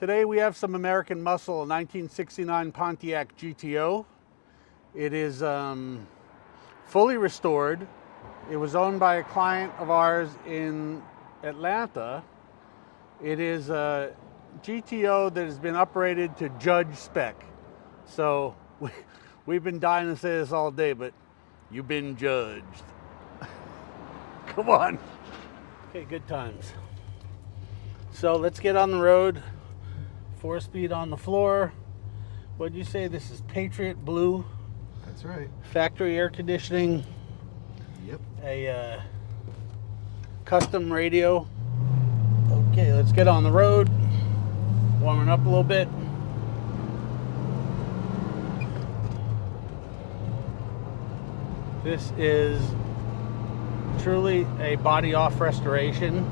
Today we have some American muscle, a 1969 Pontiac GTO. It is fully restored. It was owned by a client of ours in Atlanta. It is a GTO that has been upgraded to judge spec. So we've been dying to say this all day, but you've been judged. Come on. Okay, good times. So let's get on the road. 4-speed on the floor. What'd you say? This is Patriot Blue. That's right. Factory air conditioning. Yep. A custom radio. Okay, let's get on the road. Warming up a little bit. This is truly a body off restoration.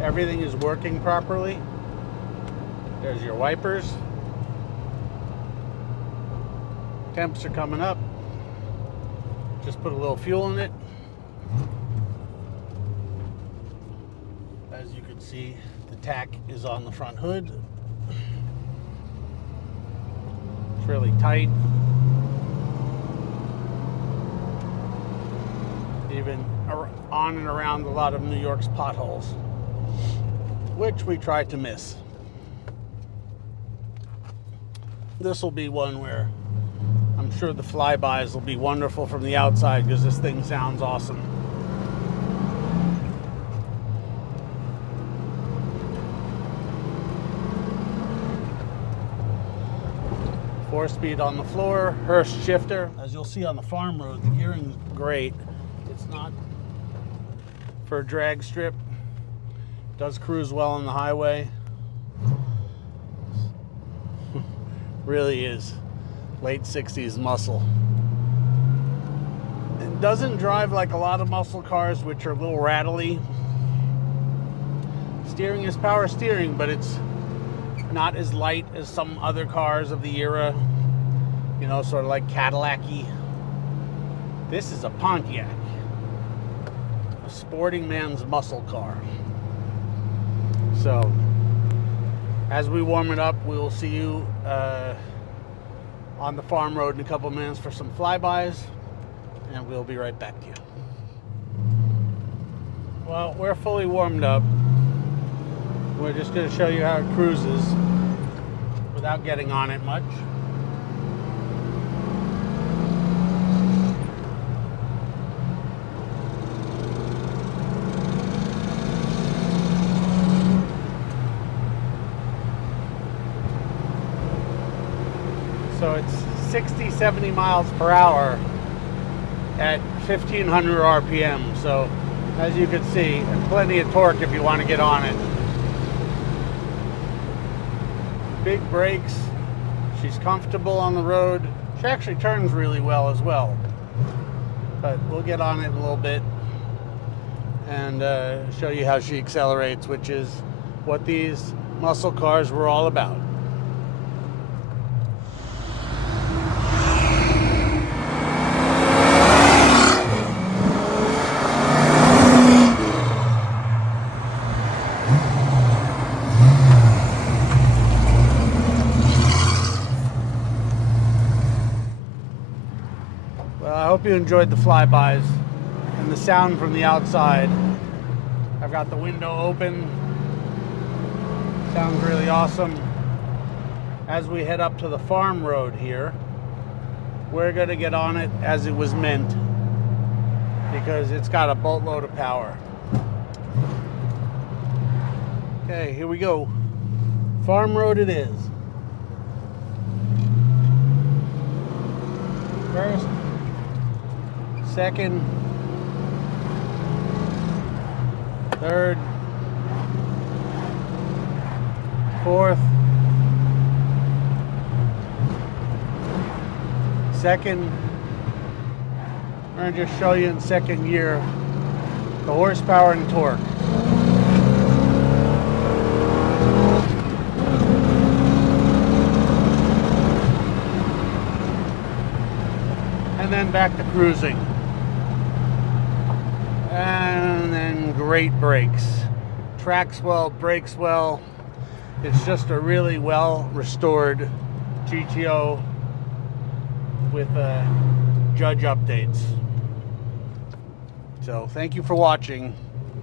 Everything is working properly. There's your wipers. Temps are coming up. Just put a little fuel in it. As you can see, the tack is on the front hood. It's really tight. Even on and around a lot of New York's potholes, which we try to miss. This will be one where I'm sure the flybys will be wonderful from the outside because this thing sounds awesome. Four-speed on the floor, Hurst shifter. As you'll see on the farm road, the gearing's great. It's not for a drag strip. Does cruise well on the highway. Really is late 60s muscle. It doesn't drive like a lot of muscle cars, which are a little rattly. Steering is power steering, but it's not as light as some other cars of the era, you know, sort of like Cadillac-y. This is a Pontiac, a sporting man's muscle car. So as we warm it up, we will see you on the farm road in a couple minutes for some flybys, and we'll be right back to you. Well, we're fully warmed up. We're just going to show you how it cruises without getting on it much. So it's 60, 70 miles per hour at 1500 RPM. So as you can see, and plenty of torque if you want to get on it. Big brakes. She's comfortable on the road. She actually turns really well as well. But we'll get on it a little bit and show you how she accelerates, which is what these muscle cars were all about. I hope you enjoyed the flybys and the sound from the outside. I've got the window open. Sounds really awesome. As we head up to the farm road here, we're going to get on it as it was meant because it's got a boatload of power. Okay, here we go. Farm road it is. First, second, third, fourth, second. I'm going to just show you in second gear the horsepower and torque. And then back to cruising. And then great brakes. Tracks well, brakes well. It's just a really well restored GTO with judge updates. So thank you for watching.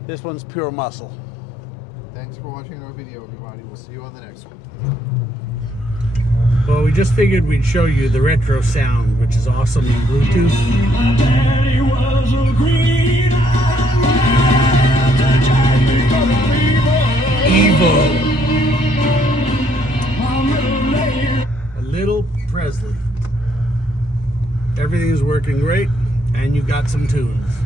This one's pure muscle. Thanks for watching our video, everybody. We'll see you on the next one. Well, we just figured we'd show you the retro sound, which is awesome in Bluetooth. Evo. A little Presley. Everything is working great, and you got some tunes.